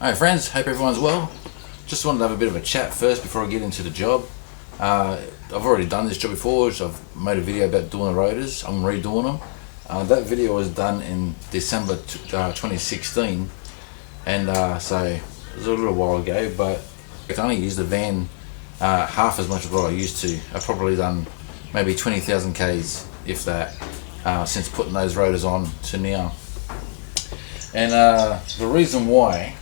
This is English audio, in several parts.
Hey friends, hope everyone's well. Just wanted to have a bit of a chat first before I get into the job. I've already done this job before, so I've made a video about doing the rotors. I'm redoing them. That video was done in December 2016, and so it was a little while ago, but I only used the van half as much as what I used to. I've probably done maybe 20,000 Ks, if that, since putting those rotors on to now. And the reason why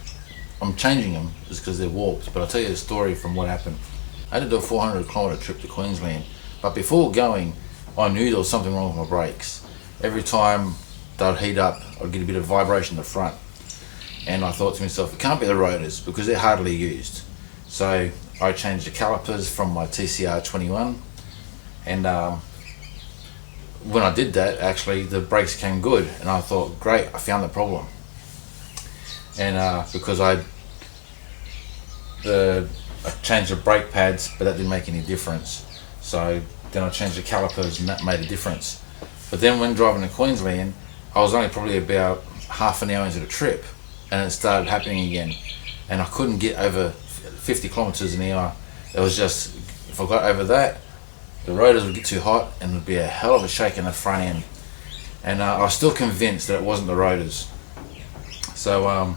I'm changing them is because they're warped, but I'll tell you a story from what happened. I had to do a 400 kilometre trip to Queensland, but before going, I knew there was something wrong with my brakes. Every time they'd heat up, I'd get a bit of vibration in the front, and I thought to myself, it can't be the rotors because they're hardly used. So I changed the calipers from my TCR 21, and when I did that, actually the brakes came good, and I thought, great, I found the problem. And because I changed the brake pads, but that didn't make any difference. So then I changed the calipers, and that made a difference. But then when driving to Queensland, I was only probably about half an hour into the trip, and it started happening again. And I couldn't get over 50 kilometers an hour. It was just, if I got over that, the rotors would get too hot, and there'd be a hell of a shake in the front end. And I was still convinced that it wasn't the rotors. So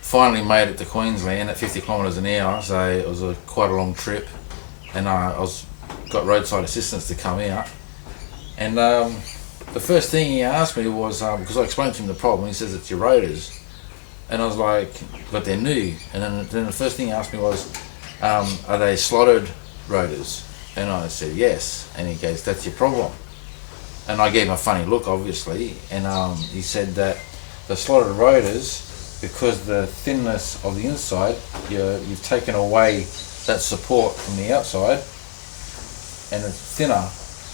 finally made it to Queensland at 50 kilometres an hour, so it was quite a long trip, and got roadside assistance to come out. And the first thing he asked me was, because I explained to him the problem, he says it's your rotors, and I was like, but they're new. And then the first thing he asked me was, are they slotted rotors? And I said yes, and he goes, that's your problem. And I gave him a funny look, obviously, and he said that the slotted rotors, because the thinness of the inside, you've taken away that support from the outside, and it's thinner.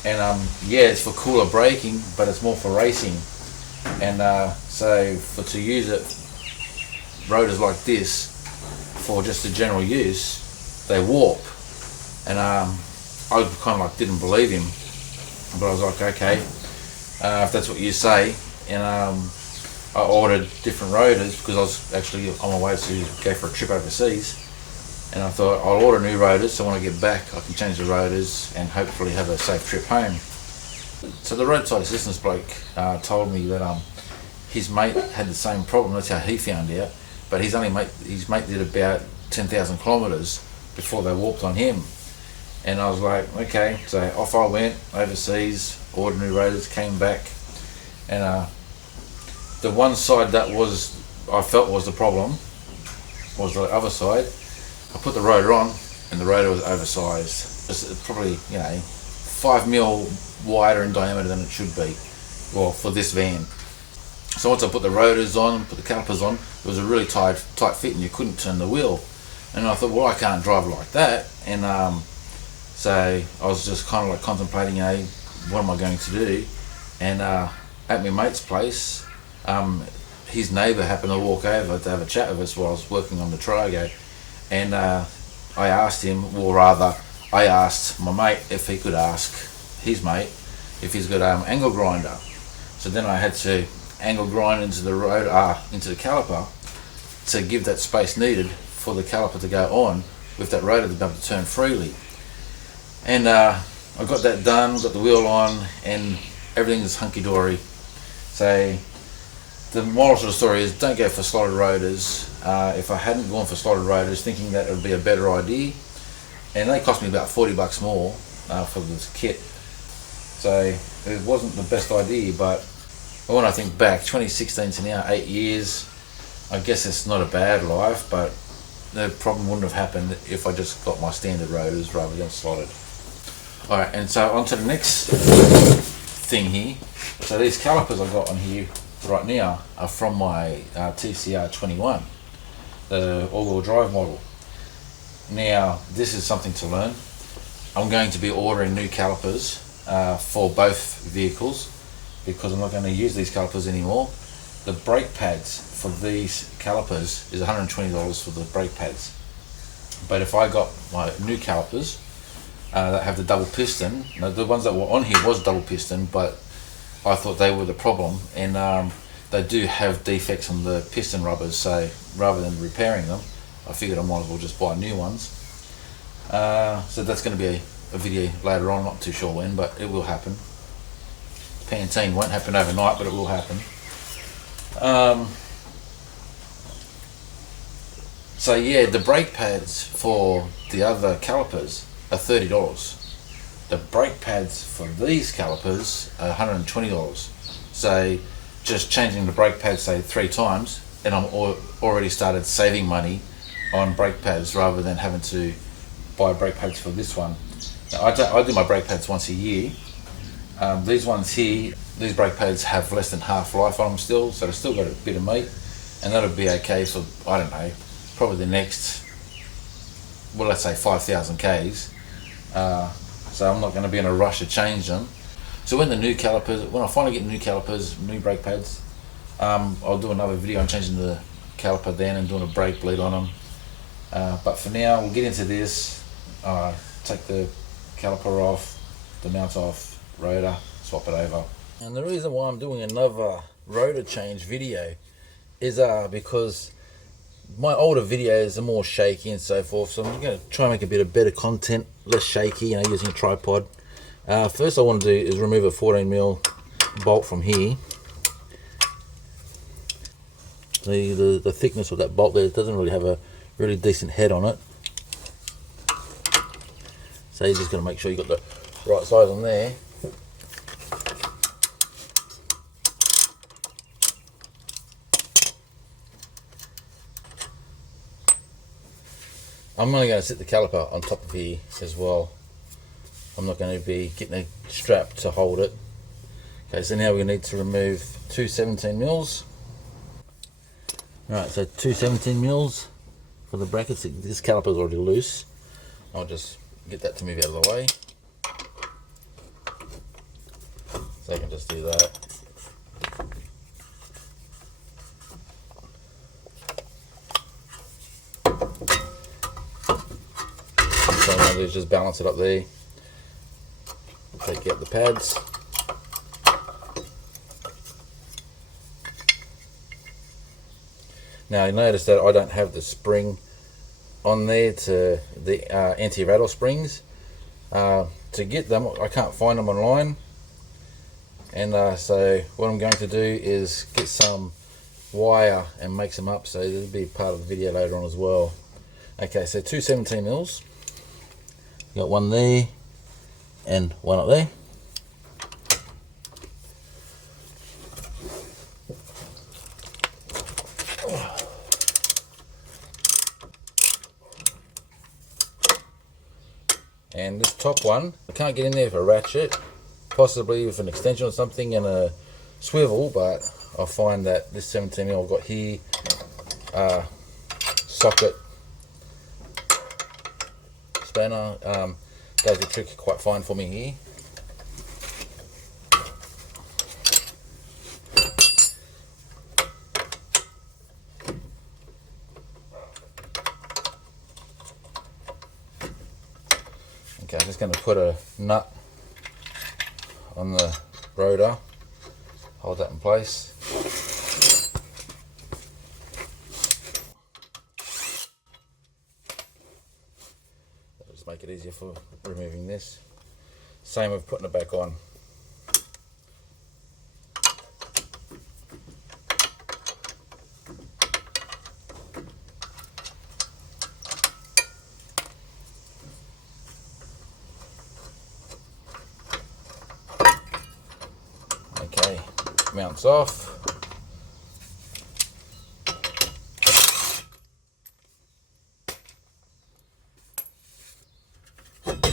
And yeah, it's for cooler braking, but it's more for racing. And so to use it, rotors like this, for just a general use, they warp. And I kind of like didn't believe him, but I was like, okay, if that's what you say. And I ordered different rotors because I was actually on my way to go for a trip overseas, and I thought I'll order new rotors so when I get back I can change the rotors and hopefully have a safe trip home. So the roadside assistance bloke told me that his mate had the same problem. That's how he found out, but his mate did about 10,000 kilometres before they warped on him. And I was like, okay, so off I went overseas, ordered new rotors, came back, and the one side that I felt was the problem was the other side. I put the rotor on, and the rotor was oversized. It's probably 5 mil wider in diameter than it should be, well, for this van. So once I put the rotors on, put the calipers on, it was a really tight fit, and you couldn't turn the wheel. And I thought, well, I can't drive like that. And so I was just kind of like contemplating, what am I going to do? And at my mate's place, his neighbour happened to walk over to have a chat with us while I was working on the Tarago, and I asked him, or rather, I asked my mate if he could ask his mate if he's got an angle grinder. So then I had to angle grind into the rotor, into the caliper, to give that space needed for the caliper to go on with that rotor to be able to turn freely. And I got that done, got the wheel on, and everything is hunky-dory. So the moral to the story is, don't go for slotted rotors. If I hadn't gone for slotted rotors, thinking that it would be a better idea, and they cost me about $40 more for this kit, so it wasn't the best idea. But when I think back, 2016 to now, 8 years, I guess it's not a bad life, but the problem wouldn't have happened if I just got my standard rotors rather than slotted. Alright, and so on to the next thing here. So these calipers I got on here right now are from my TCR 21, the all-wheel drive model. Now this is something to learn. I'm going to be ordering new calipers for both vehicles because I'm not going to use these calipers anymore. The brake pads for these calipers is $120 for the brake pads, but if I got my new calipers that have the double piston, the ones that were on here was double piston, but I thought they were the problem, and they do have defects on the piston rubbers, so rather than repairing them, I figured I might as well just buy new ones. So that's going to be a video later on, not too sure when, but it will happen. Pantene won't happen overnight, but it will happen. So yeah, the brake pads for the other calipers are $30. The brake pads for these calipers are $120. So just changing the brake pads, say 3 times, and I'm already started saving money on brake pads rather than having to buy brake pads for this one. Now, I do my brake pads once a year. These ones here, these brake pads have less than half life on them still, so they've still got a bit of meat, and that'll be okay for, I don't know, probably the next, well, let's say 5,000 Ks. So I'm not going to be in a rush to change them. So when I finally get new calipers, new brake pads, I'll do another video on changing the caliper then and doing a brake bleed on them. But for now, we'll get into this. Take the caliper off, the mount off, rotor, swap it over. And the reason why I'm doing another rotor change video is because my older videos are more shaky and so forth, so I'm going to try and make a bit of better content, less shaky, using a tripod. First I want to do is remove a 14mm bolt from here. The thickness of that bolt there doesn't really have a really decent head on it, so you're just going to make sure you got the right size on there. I'm only going to sit the caliper on top of here as well. I'm not going to be getting a strap to hold it. Okay, so now we need to remove 2 17mm. Alright, so 2 17mm for the brackets. This caliper is already loose. I'll just get that to move out of the way. So I can just do that. So I'm going to just balance it up there. Take out the pads. Now you notice that I don't have the spring on there, to the anti-rattle springs. To get them, I can't find them online, and so what I'm going to do is get some wire and make some up, so this will be part of the video later on as well. Okay, so 2 17mm. Got one there and one up there. And this top one, I can't get in there with a ratchet, possibly with an extension or something and a swivel, but I find that this 17mm I've got here, socket spanner, does the trick quite fine for me here. Okay, I'm just going to put a nut on the rotor, hold that in place. That'll just make it easier for removing this. Same with putting it back on. Okay, mounts off.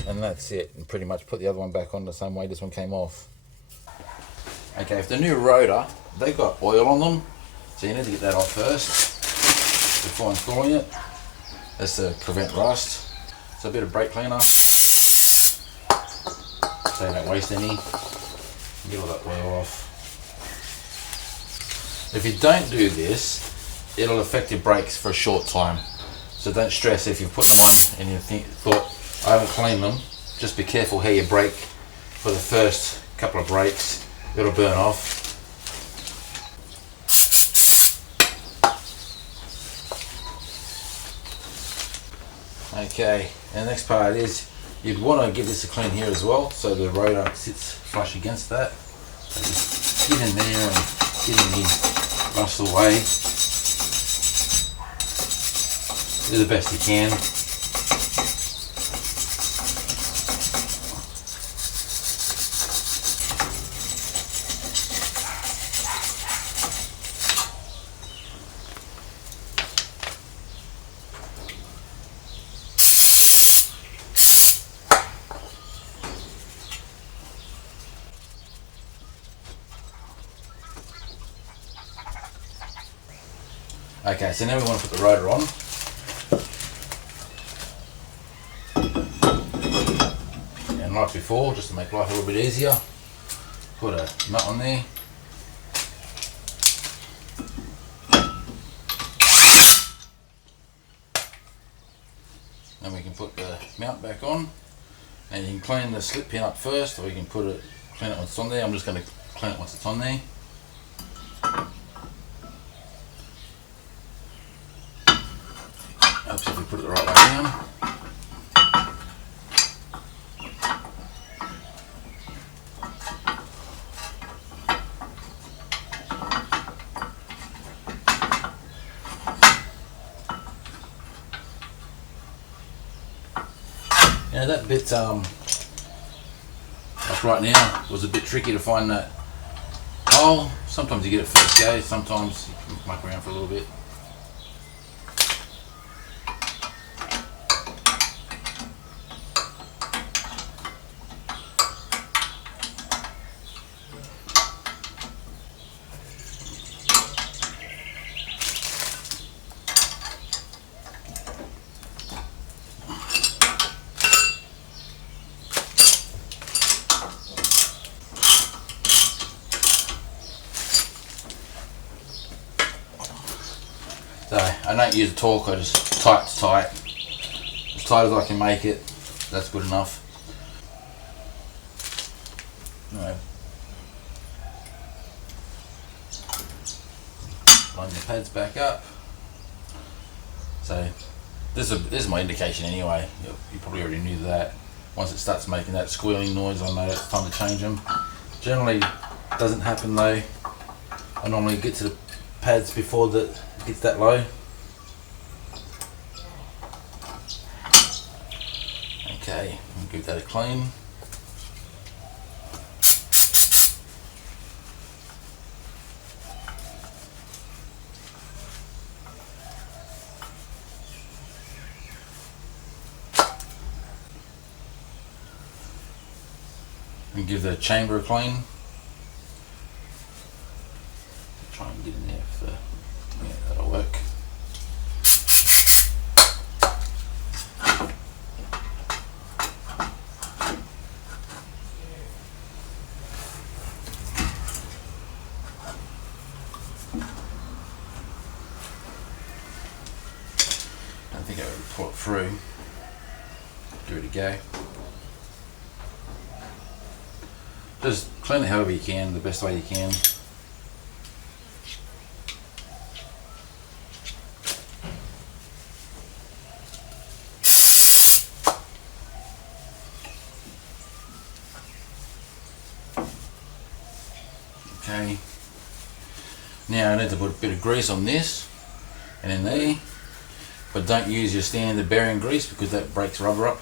And that's it, and pretty much put the other one back on the same way this one came off. Okay, if the new rotor, they've got oil on them, so you need to get that off first before installing it. That's to prevent rust. So a bit of brake cleaner, so you don't waste any. Get all that oil off. If you don't do this, it'll affect your brakes for a short time. So don't stress if you're putting them on and you thought, I haven't cleaned them. Just be careful how you brake for the first couple of brakes. It'll burn off. Okay, and the next part is you'd want to give this a clean here as well, so the rotor sits flush against that. So just get in there and get any rust away. Do the best you can. Okay, so now we want to put the rotor on. And like before, just to make life a little bit easier, put a nut on there. Then we can put the mount back on. And you can clean the slip pin up first, or you can clean it once it's on there. I'm just going to clean it once it's on there. Helps if we put it the right way down. Now that bit, like right now, was a bit tricky to find that hole. Sometimes you get it first go, sometimes you can muck around for a little bit. So I don't use a torque, I just tight as tight as I can make it. That's good enough. Right. Line the pads back up. So this is my indication anyway. You probably already knew that. Once it starts making that squealing noise, I know it's time to change them. Generally doesn't happen though. I normally get to the pads before it gets that low. Okay, we'll give that a clean. And give the chamber a clean. Try and get in there for, yeah, that'll work. I think I would pull it through. Give it a go. Just clean it however you can, the best way you can. Okay. Now I need to put a bit of grease on this and in there, but don't use your standard bearing grease because that breaks rubber up.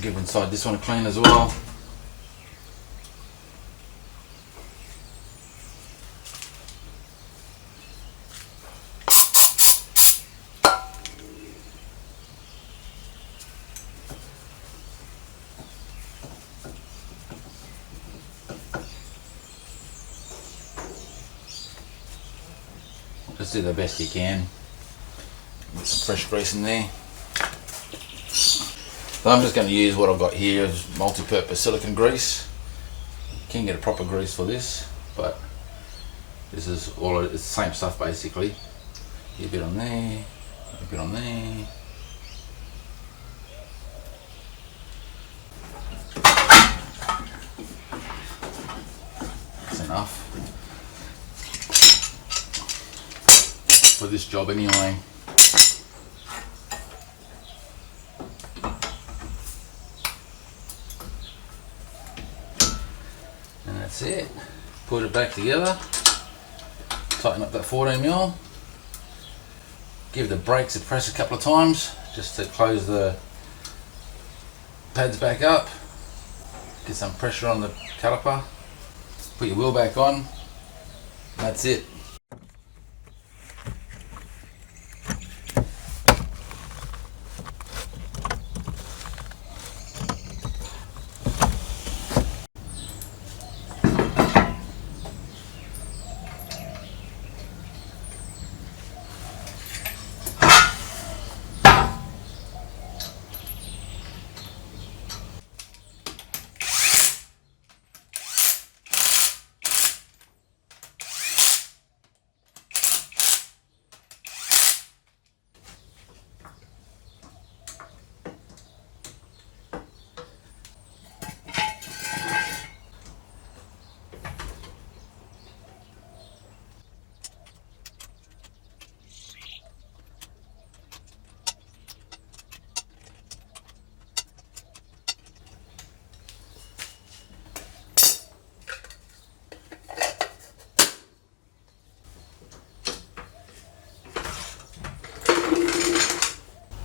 Give inside this one a clean as well. Just do the best you can. Get some fresh grease in there. So I'm just going to use what I've got here as multi-purpose silicone grease. You can get a proper grease for this, but this is all, it's the same stuff basically. Get a bit on there, a bit on there. That's enough for this job anyway. That's it. Put it back together. Tighten up that 14mm. Give the brakes a press a couple of times just to close the pads back up. Get some pressure on the caliper. Put your wheel back on. That's it.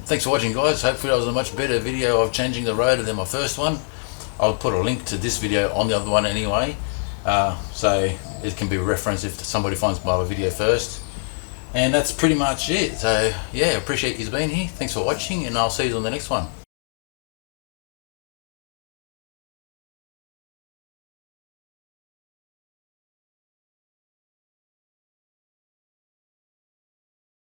Thanks for watching, guys. Hopefully that was a much better video of changing the rotor than my first one. I'll put a link to this video on the other one anyway, so it can be a reference if somebody finds my other video first. And that's pretty much it. So yeah, appreciate you being here. Thanks for watching, and I'll see you on the next one.